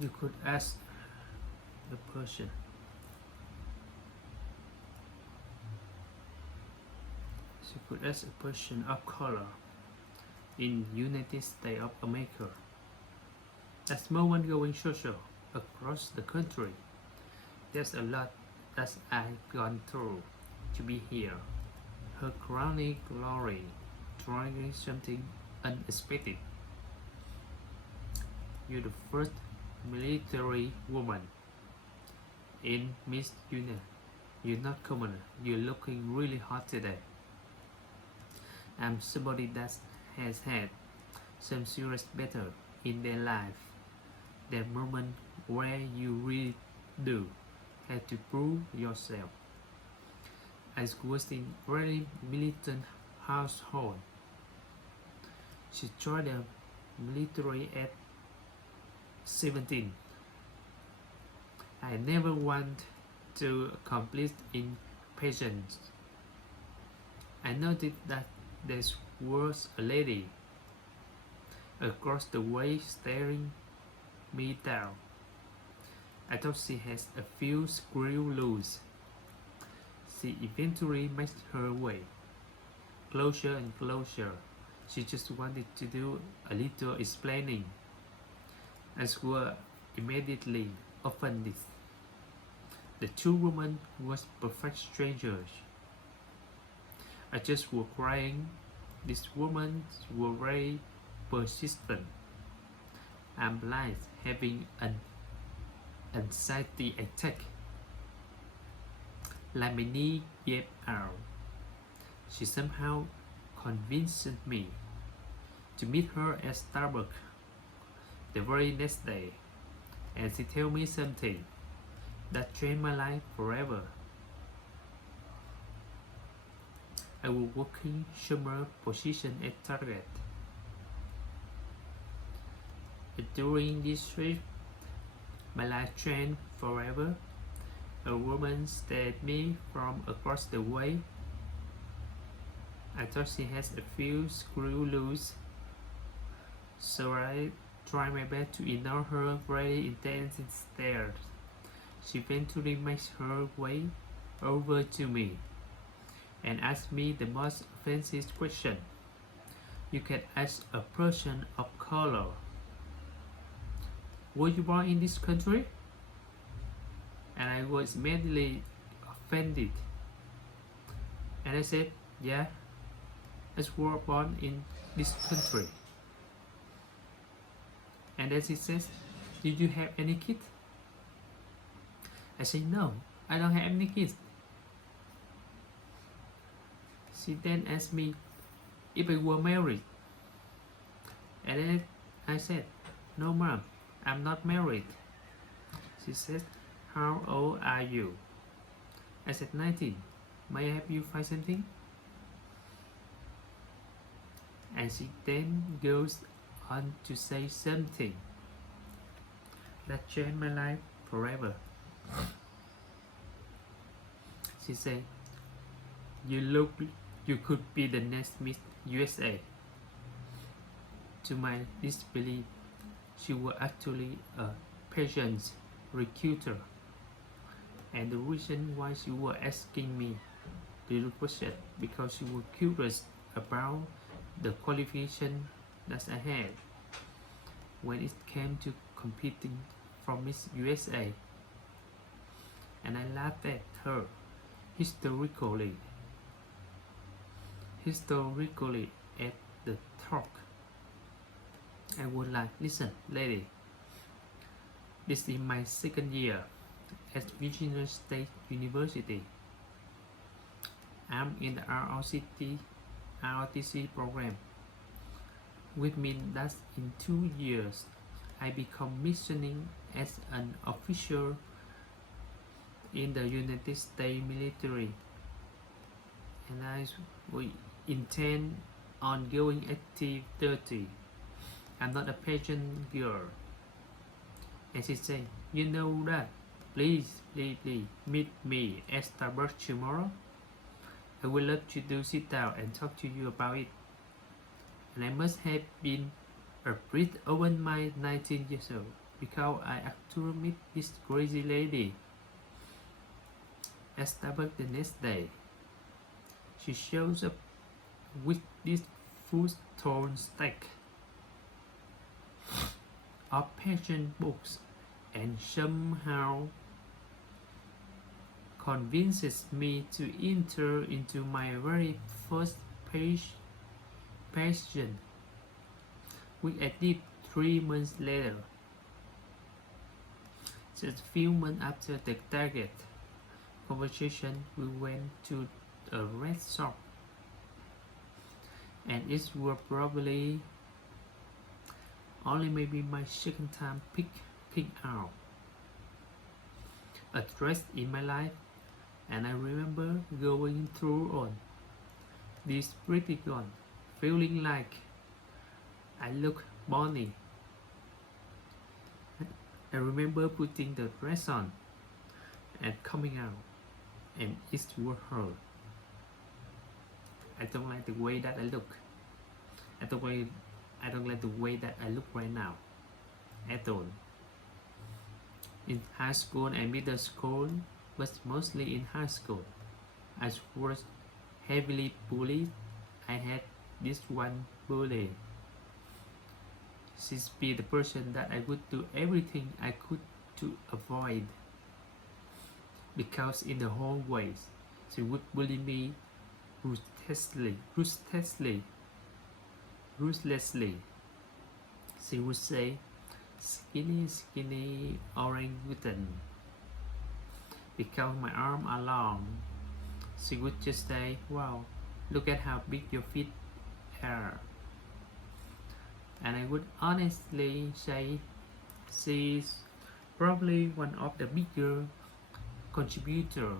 You could ask the person. You could ask a person of color in United States of America. As moment going social across the country, there's a lot that I've gone through to be here. Her crowning glory, trying something unexpected. You're the first military woman in Miss Union. You're not common. You're looking really hot today. I'm somebody that has had some serious battle in their life. That moment where you really do have to prove yourself. I was in a very militant household. She joined the military at 17. I never want to accomplish in patience. I noticed that there was a lady across the way staring me down. I thought she has a few screws loose. She eventually makes her way closer and closer. She just wanted to do a little explaining. I swore immediately offended. The two women were perfect strangers. I just was crying. These women were very persistent. I'm like having an anxiety attack. Like my knee gave out. She somehow convinced me to meet her at Starbucks the very next day, and she told me something that changed my life forever. I was working summer position at Target. During this trip, my life changed forever. A woman stared at me from across the way. I thought she has a few screws loose, so I tried my best to ignore her very intense stare. She eventually makes her way over to me and asked me the most offensive question you can ask a person of color. Were you born in this country? And I was immediately offended. And I said, yeah, I was born in this country. And then she says, did you have any kids? I said, no, I don't have any kids. She then asked me if I were married. And then I said, no ma'am, I'm not married. She said, how old are you? I said 19. May I help you find something? And she then goes on to say something that changed my life forever. She said, you could be the next Miss USA. To my disbelief, she was actually a patient recruiter. And the reason why she was asking me the question because she was curious about the qualification that I had when it came to competing for Miss USA. And I laughed at her historically at the talk. I was like, listen, lady, this is my second year at Virginia State University. I'm in the ROTC program, which means that in 2 years I become missioning as an officer in the United States military, and we intend on going active 30. I'm not a pageant girl. And she said, you know that, please meet me at Starbucks tomorrow. I would love to sit down and talk to you about it. And I must have been a bit over my 19 years old. because I had to meet this crazy lady at Starbucks the next day. She shows up with this full-tone stack of passion books and somehow convinces me to enter into my very first patient, which I did 3 months later. Just a few months after the target conversation, we went to a red shop, and it was probably only maybe my second time picking out a dress in my life, and I remember going through on this pretty gun, feeling like I look bonny. I remember putting the dress on and coming out, and it was her. I don't like the way that I look. I don't like the way that I look right now at all. In high school and middle school, but mostly in high school, I was heavily bullied. I had this one bully. She's be the person that I would do everything I could to avoid, because in the hallways she would bully me ruthlessly. She would say, skinny orangutan. Because my arms are long, she would just say, wow, look at how big your feet are. And I would honestly say she's probably one of the bigger contributor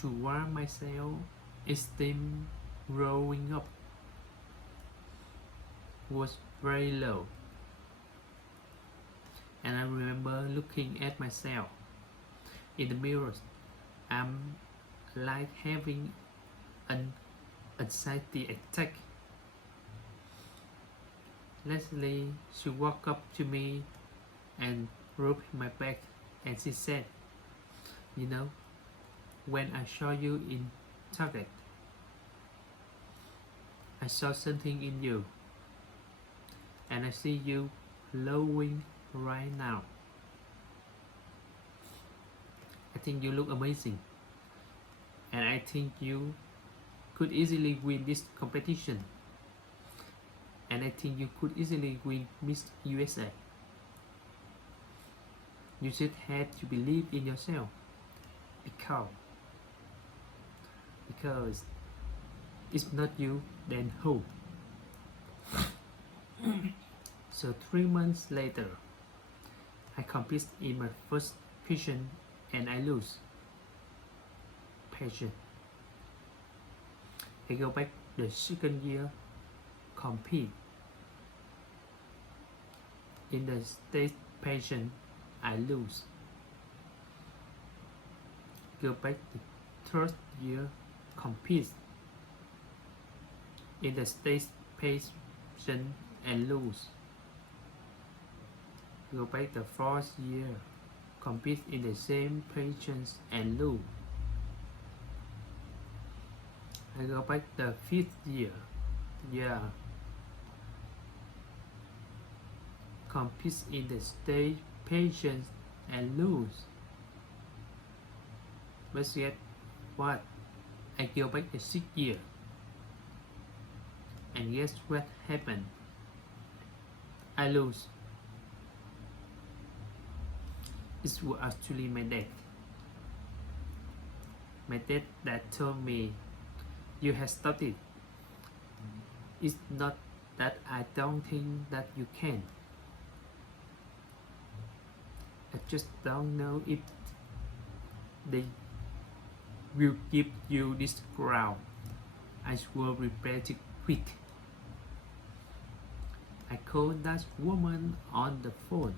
to why my self-esteem growing up was very low. And I remember looking at myself in the mirror. I'm like having an anxiety attack. Leslie, she walked up to me and rubbed my back, and she said, you know, when I saw you in Target, I saw something in you, and I see you glowing right now. I think you look amazing, and I think you could easily win this competition, and I think you could easily win Miss USA. You should have to believe in yourself, because it's not you, then who? So 3 months later, I compete in my first pageant and I lose. Pageant. I go back the second year, compete. In the state pageant, I lose. Go back the third year, compete. In the state pageant and lose. Go back the fourth year, compete in the same pageants and lose. I go back the fifth year, compete in the state pageants and lose. But yet, what? I go back the sixth year, and guess what happened? I lose. It was actually my dad. My dad that told me, you have stopped it. It's not that I don't think that you can. I just don't know if they will give you this crown. I will regret it quick. I called that woman on the phone.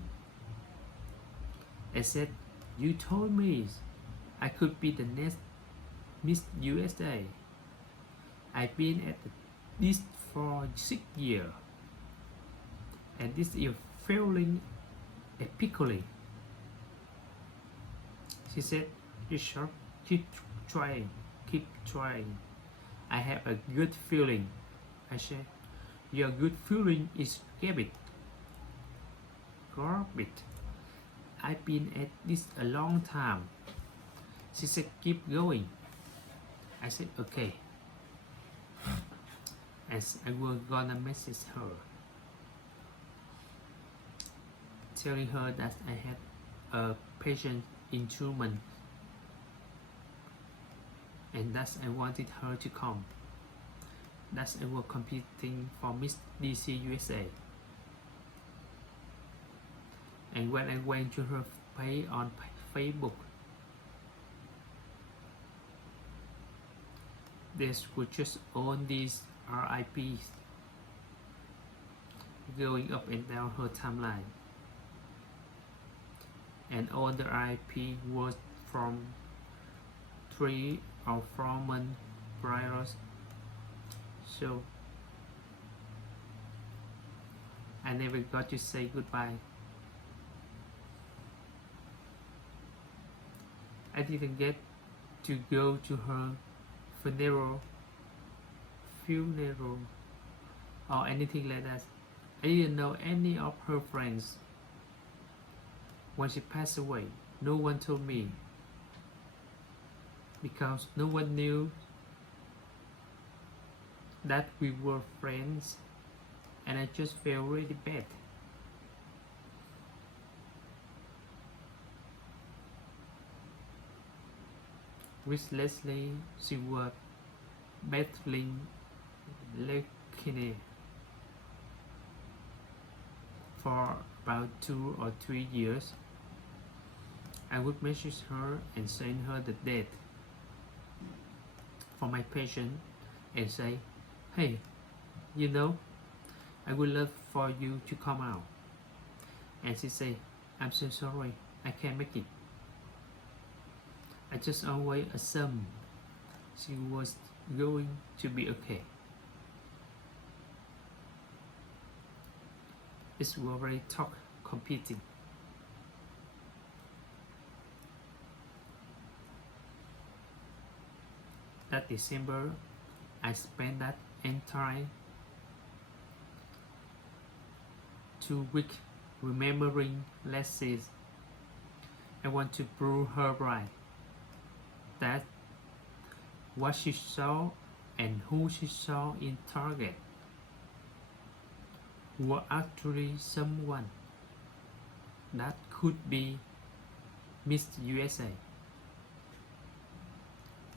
I said, you told me I could be the next Miss USA. I've been at this for 6 years. and this is feeling epically. She said, Richard, keep trying, keep trying. I have a good feeling. I said, your good feeling is garbage. Garbage. I've been at this a long time. She said, keep going. I said, okay. As I was gonna message her, telling her that I had a patient in 2 months and that I wanted her to come. That I was competing for Miss DC USA. And when I went to her page on Facebook, there was just all these RIPs going up and down her timeline. And all the RIP was from 3 or 4 months prior. So I never got to say goodbye. I didn't get to go to her funeral or anything like that. I didn't know any of her friends. When she passed away, no one told me because no one knew that we were friends, and I just felt really bad. With Leslie, she was battling leukemia for about 2 or 3 years. I would message her and send her the date for my patient and say, hey, you know, I would love for you to come out. And she say, I'm so sorry, I can't make it. I just always assumed she was going to be okay. It's already talk competing. That December, I spent that entire 2 weeks remembering lessons. I want to prove her right. That what she saw and who she saw in Target were actually someone that could be Miss USA.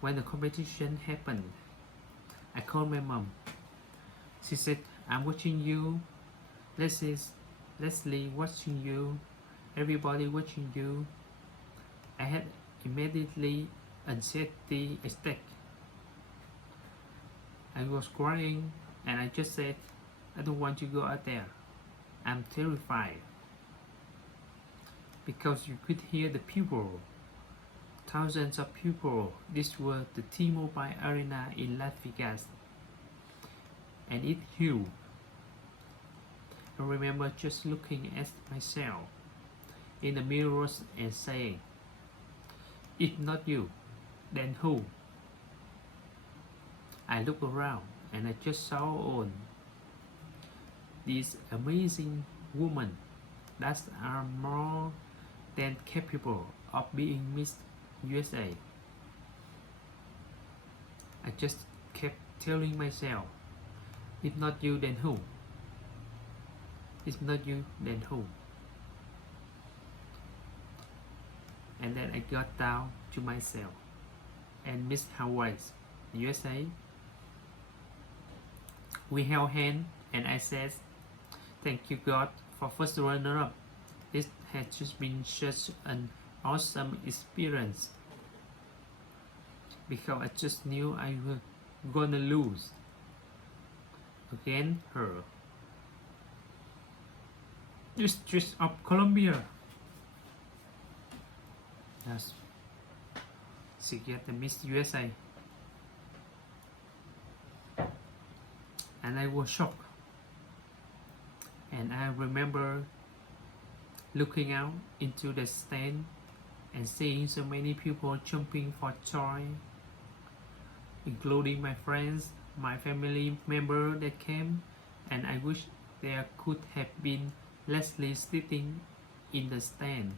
When the competition happened, I called my mom. She said, I'm watching you. Leslie watching you. Everybody watching you. I had immediately anxiety attack. I was crying and I just said, I don't want to go out there. I'm terrified. Because you could hear the people, thousands of people. This was the T-Mobile Arena in Las Vegas. And it huge. I remember just looking at myself in the mirrors and saying, if not you, then who? I looked around and I just saw all these amazing women that are more than capable of being Miss USA. I just kept telling myself, if not you, then who? If not you, then who? And then I got down to myself and Miss Hawaii, USA. We held hands and I said, thank you God for first runner-up. This has just been such an awesome experience because I just knew I was gonna lose against her. District of Columbia. Yes. She get the Miss USA. And I was shocked. And I remember looking out into the stand and seeing so many people jumping for joy, including my friends, my family member that came, and I wish there could have been Leslie sitting in the stand,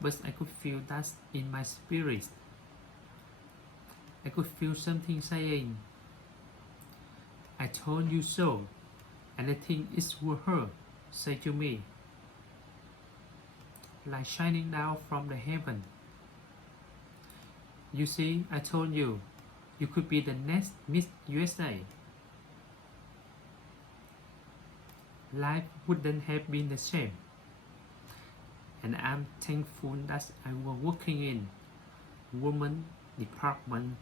but I could feel that in my spirit. I could feel something saying, "I told you so," and I think it was her say to me, like shining down from the heaven. "You see, I told you, you could be the next Miss USA. Life wouldn't have been the same." And I'm thankful that I was working in women department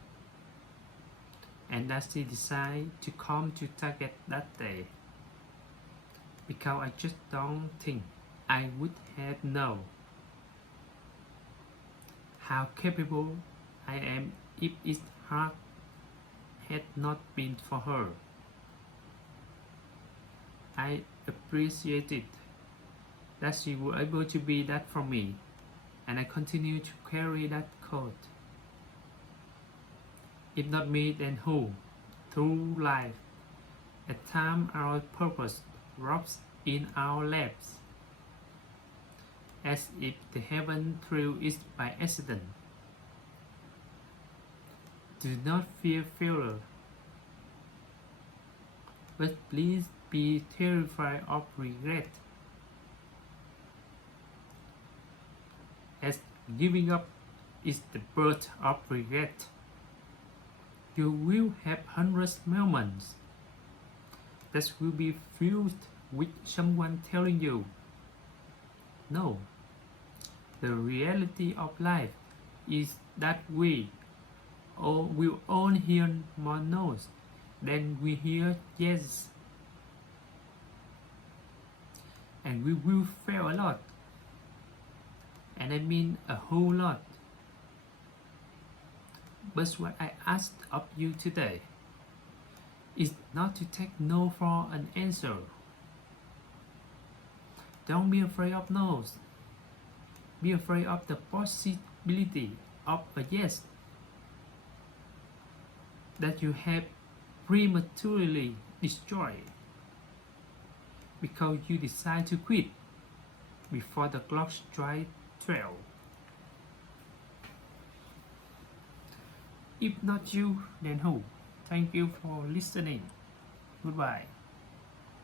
and that she decided to come to Target that day, because I just don't think I would have known how capable I am if it had not been for her. I appreciated that she was able to be that for me, and I continue to carry that coat. If not me, then who? Through life, at times our purpose robs in our laps, as if the heaven threw it by accident. Do not fear failure, but please be terrified of regret, as giving up is the birth of regret. You will have hundreds of moments that will be filled with someone telling you, "No." The reality of life is that we will all hear more no's than we hear yes, and we will fail a lot, and I mean a whole lot. But what I ask of you today is not to take no for an answer. Don't be afraid of no's. Be afraid of the possibility of a yes that you have prematurely destroyed because you decide to quit before the clock strikes 12. If not you, then who? Thank you for listening. Goodbye.